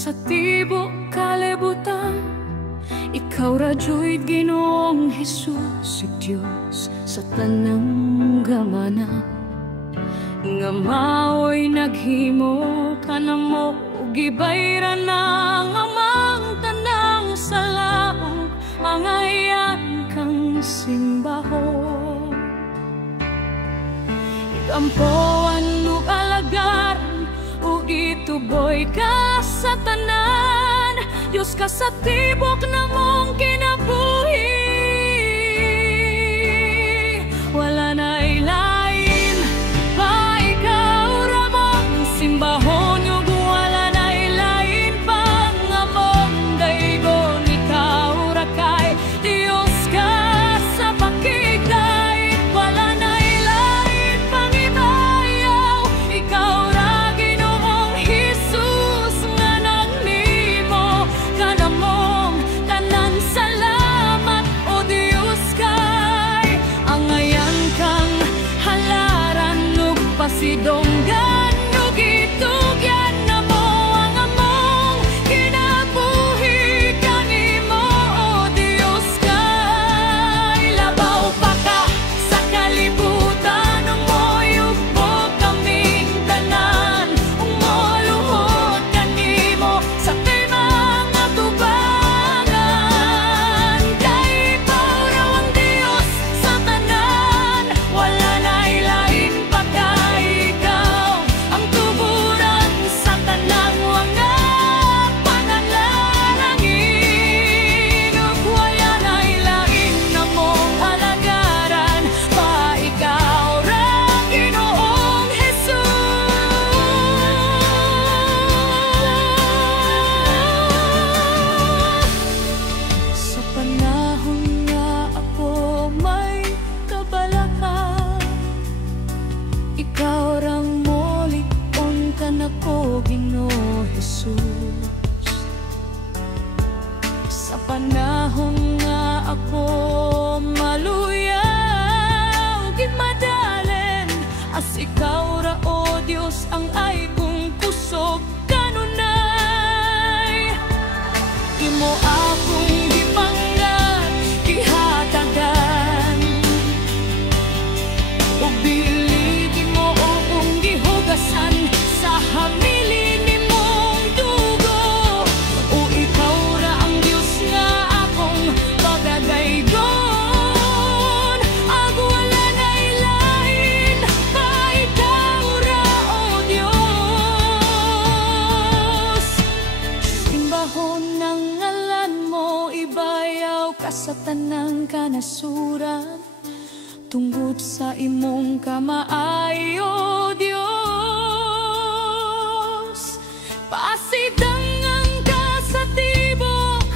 sa tibuok kalibutan. Ikaw radyo'y Ginoong Jesus, si Diyos sa tanang gamana. Nga mao'y naghimo ka na mo, gibayra ng amang tanang sa laong, angayan kang simbahon. Ikampuan ug alagaran, ug ituboy ka sa tanan. Diyos ka sa tibok na mong kinabuhi. Wala na ilain pa ikaw ramong simbahon, ug wala na ilain pa nga mong daigon. Ikaw ra kay Diyos ka sa pakigay. Wala na ilain pang ibayaw. Ikaw ra Ginoong Jesus nga nagnimo ka na mong tanan salamat, o Diyos kay angayan kang halaran ug pasidonggan ug itugyan na mo ang among kinabuhi kanimo, o Diyos kay labaw pa ka sa kalibutan. Umuyubog kaming tanan, umuluhod kanimo sa kay mga tubangan. Kay ikaw raw ang Diyos sa tanan, wala na ilain pa kay ikaw ang tuburan sa tanang mga panalangin. Ug wala na ilain na mong alagaran pa ikaw ra Ginoong Jesus. Sa panahon nga ako may kabalakan, ikaw rang molikon ka na ko, Ginoo Jesus. Sa panahon nga ako maluyaw, gidmadalen, as ikaw ra o Dios ang ay kong kusog kanunay. Imo akong gipangat, gihatagan, ug biligi mo akong gihugasan sa hamili nimong dugo. O ikaw ra ang Diyos nga akong pagagaygon, ag wala na ilain pa ikaw ra, o Diyos. Simbahon ng ngalan mo, ibayaw ka sa tanang kanasuran, tungod sa imong kamaayo, Diyos. Pasidangan ka sa tibok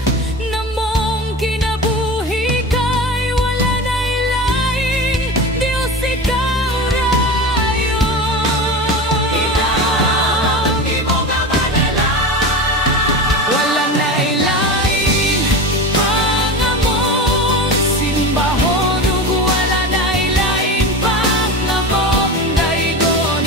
na mong kinabuhi, kay wala na ilain, Diyos ikaw rayon. Ikaw imong kamanalan, wala na ilain pang among simbahon, ug wala na ilain pang among daigon.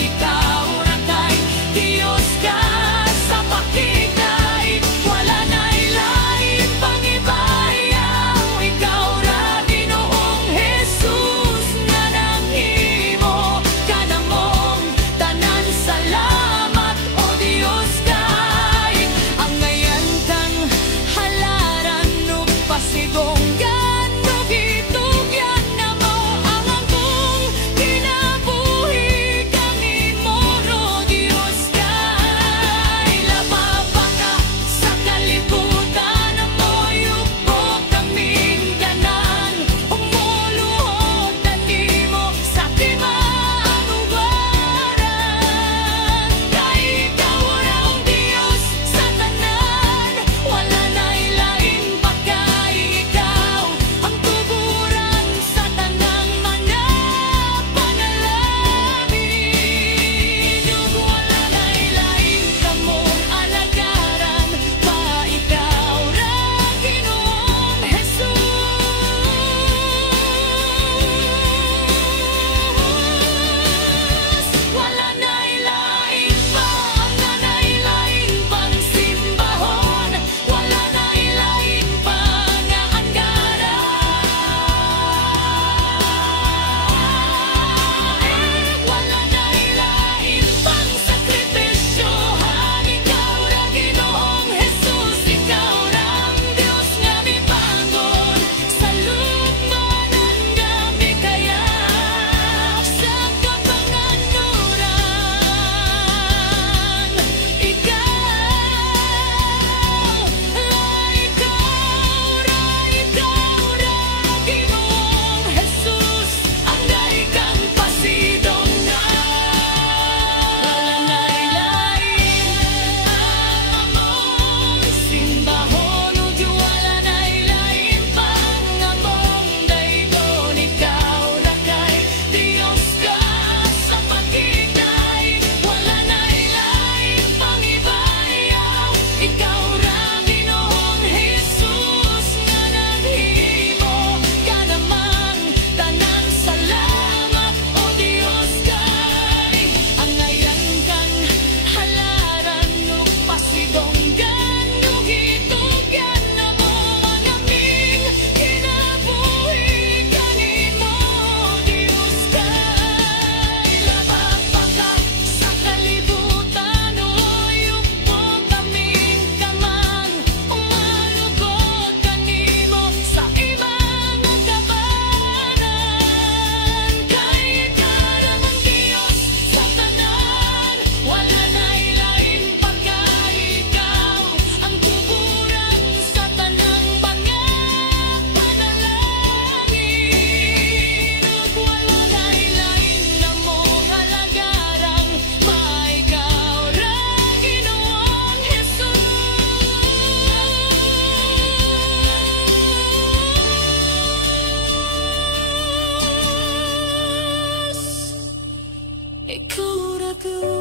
Ikuraku